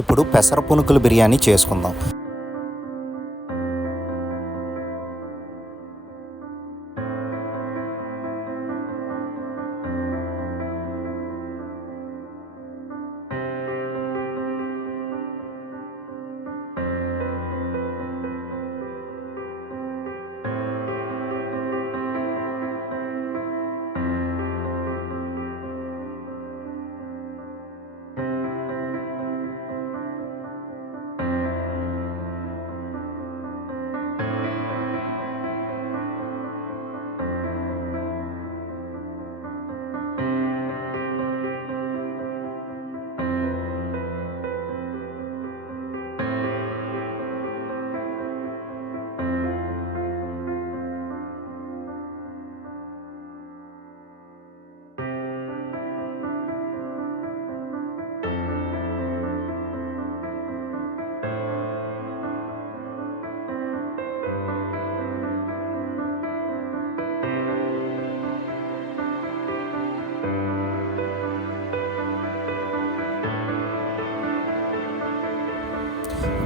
ఇప్పుడు పెసర పునుకుల బిర్యానీ చేసుకుందాం.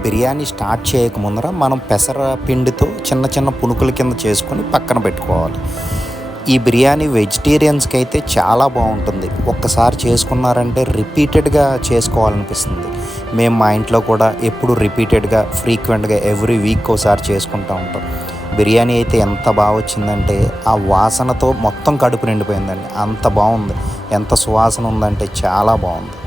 బిర్యానీ స్టార్ట్ చేయక ముందర మనం పెసర పిండితో చిన్న చిన్న పునుకుల కింద చేసుకొని పక్కన పెట్టుకోవాలి. ఈ బిర్యానీ వెజిటేరియన్స్కి అయితే చాలా బాగుంటుంది. ఒక్కసారి చేసుకున్నారంటే రిపీటెడ్గా చేసుకోవాలనిపిస్తుంది. మేము మా ఇంట్లో కూడా ఎప్పుడు రిపీటెడ్గా ఫ్రీక్వెంట్గా ఎవ్రీ వీక్ ఒకసారి చేసుకుంటూ ఉంటాం. బిర్యానీ అయితే ఎంత బాగా వచ్చిందంటే ఆ వాసనతో మొత్తం కడుపు నిండిపోయిందండి. అంత బాగుంది. ఎంత సువాసన ఉందంటే చాలా బాగుంది.